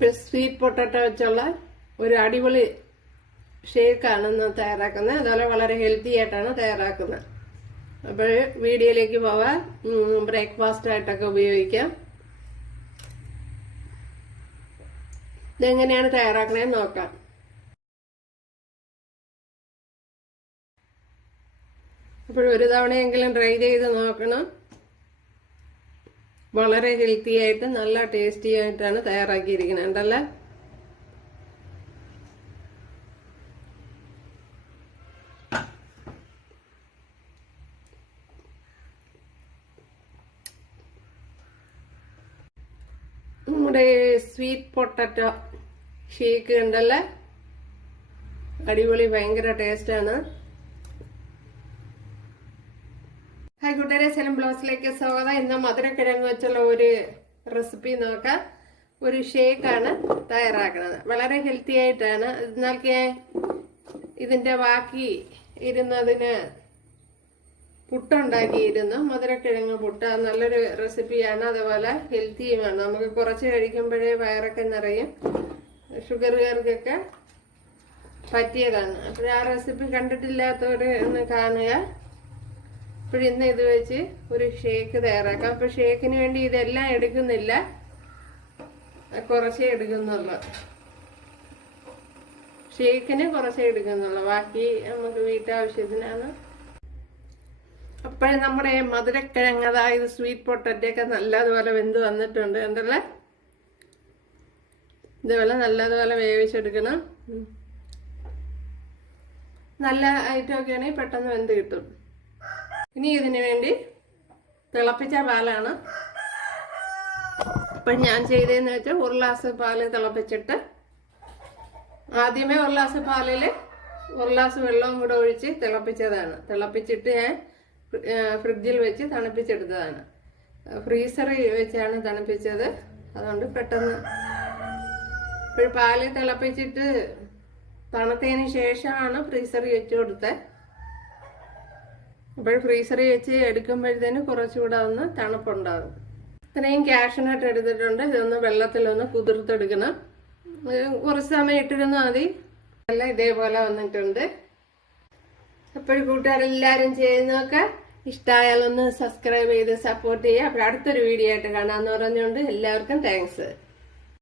Sweet potato വെച്ചുള്ള ഒരു അടിപൊളി ഷേക്കാണ് ഇന്ന് തയ്യാറാക്കുന്നത്. അതുപോലെ വളരെ ഹെൽത്തി ആയിട്ടാണ് തയ്യാറാക്കുന്നത്. അപ്പോൾ വീഡിയോയിലേക്ക് പോവാം. ബ്രേക്ക്ഫാസ്റ്റ് ആയിട്ടൊക്കെ ഉപയോഗിക്കാം. ഇതെങ്ങനെയാണ് തയ്യാറാക്കണേന്ന് നോക്കാം. അപ്പോൾ ഒരു തവണയെങ്കിലും ട്രൈ ചെയ്ത് നോക്കണം. വളരെ ഹെൽത്തി ആയിട്ട് നല്ല ടേസ്റ്റി ആയിട്ടാണ് തയ്യാറാക്കിയിരിക്കുന്നത്. ഉണ്ടല്ലോ. നമ്മുടെ സ്വീറ്റ് പൊട്ടാറ്റോ ഷേക്ക് ഉണ്ടല്ലോ, അടിപൊളി, ഭയങ്കര ടേസ്റ്റാണ്. ഹായ് കൂട്ടുകാരെ, സെലം ബ്ലോഗ്സിലേക്ക് സ്വാഗതം. ഇന്ന് മധുരക്കിഴങ്ങ് വെച്ചുള്ള ഒരു റെസിപ്പി നോക്കാം. ഒരു ഷേക്കാണ് തയ്യാറാക്കുന്നത്. വളരെ ഹെൽത്തി ആയിട്ടാണ്. ഇന്നൊക്കെ ഇതിന്റെ ബാക്കി ഇരുന്നതിന് പുട്ടുണ്ടാക്കിയിരുന്നു, മധുരക്കിഴങ്ങ് പുട്ട്. നല്ലൊരു റെസിപ്പിയാണ്, അതുപോലെ ഹെൽത്തിയുമാണ്. നമുക്ക് കുറച്ച് കഴിക്കുമ്പോഴേ വയറൊക്കെ നിറയും. ഷുഗറുകാർക്കൊക്കെ പറ്റിയതാണ്. അപ്പോൾ ആ റെസിപ്പി കണ്ടിട്ടില്ലാത്തവർ ഒന്ന് കാണുക. അപ്പോൾ ഇന്ന് ഇത് വെച്ച് ഒരു ഷേക്ക് തയ്യാറാക്കാം. അപ്പോൾ ഷേക്കിന് വേണ്ടി ഇതെല്ലാം എടുക്കുന്നില്ല, കുറച്ചേ എടുക്കുന്നുള്ളൂ. ഷേക്കിന് കുറച്ചേ എടുക്കുന്നുള്ളൂ, ബാക്കി നമുക്ക് വീട്ടാവശ്യത്തിനാണ്. അപ്പോൾ നമ്മുടെ മധുരക്കിഴങ്ങ്, അതായത് സ്വീറ്റ് പൊട്ടറ്റോ ഒക്കെ നല്ലതുപോലെ വെന്ത് വന്നിട്ടുണ്ട്. ഉണ്ടല്ലേ, ഇതുപോലെ നല്ലതുപോലെ വേവിച്ചെടുക്കണം. നല്ല ഐറ്റമൊക്കെ ആണെങ്കിൽ പെട്ടെന്ന് വെന്ത് കിട്ടും. ഇനി ഇതിനു വേണ്ടി തിളപ്പിച്ച പാലാണ്. അപ്പം ഞാൻ ചെയ്തതെന്ന് വെച്ചാൽ ഒരു ഗ്ലാസ് പാല് തിളപ്പിച്ചിട്ട് ആദ്യമേ ഒരു ഗ്ലാസ് പാലിൽ ഒരു ഗ്ലാസ് വെള്ളവും കൂടെ ഒഴിച്ച് തിളപ്പിച്ചതാണ്. തിളപ്പിച്ചിട്ട് ഞാൻ ഫ്രിഡ്ജിൽ വെച്ച് തണുപ്പിച്ചെടുത്തതാണ്. ഫ്രീസറിൽ വെച്ചാണ് തണുപ്പിച്ചത്, അതുകൊണ്ട് പെട്ടെന്ന്. ഇപ്പോൾ പാല് തിളപ്പിച്ചിട്ട് തണുത്തതിന് ശേഷമാണ് ഫ്രീസറിൽ വെച്ച് കൊടുത്തത്. അപ്പോൾ ഫ്രീസറിൽ വെച്ച് എടുക്കുമ്പോഴത്തേന് കുറച്ചുകൂടെ ഒന്ന് തണുപ്പുണ്ടാകും. ഇത്രയും കാഷ്നട്ട് എടുത്തിട്ടുണ്ട്. ഇതൊന്ന് വെള്ളത്തിലൊന്ന് കുതിർത്തെടുക്കണം. കുറച്ച് സമയം ഇട്ടിരുന്നാൽ മതി. എല്ലാം ഇതേപോലെ വന്നിട്ടുണ്ട്. അപ്പോൾ കൂട്ടുകാരെല്ലാവരും ചെയ്ത് നോക്കുക. ഇഷ്ടമായാലൊന്ന് സബ്സ്ക്രൈബ് ചെയ്ത് സപ്പോർട്ട് ചെയ്യുക. അപ്പോൾ അടുത്തൊരു വീഡിയോ ആയിട്ട് കാണാമെന്ന് പറഞ്ഞുകൊണ്ട് എല്ലാവർക്കും താങ്ക്സ്.